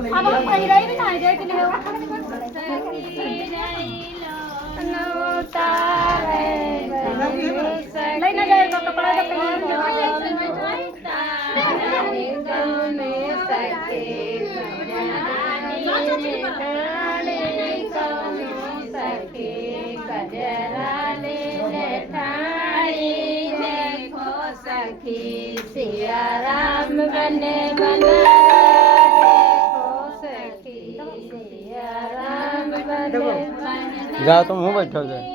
अब हम कहीं रही भी ना जाए कि नहीं हो नहीं ना जाएगा कपड़ा तो सखी सिया राम बने बना देखो सखी सिया राम बने बना जा तुम हूँ बैठो जाए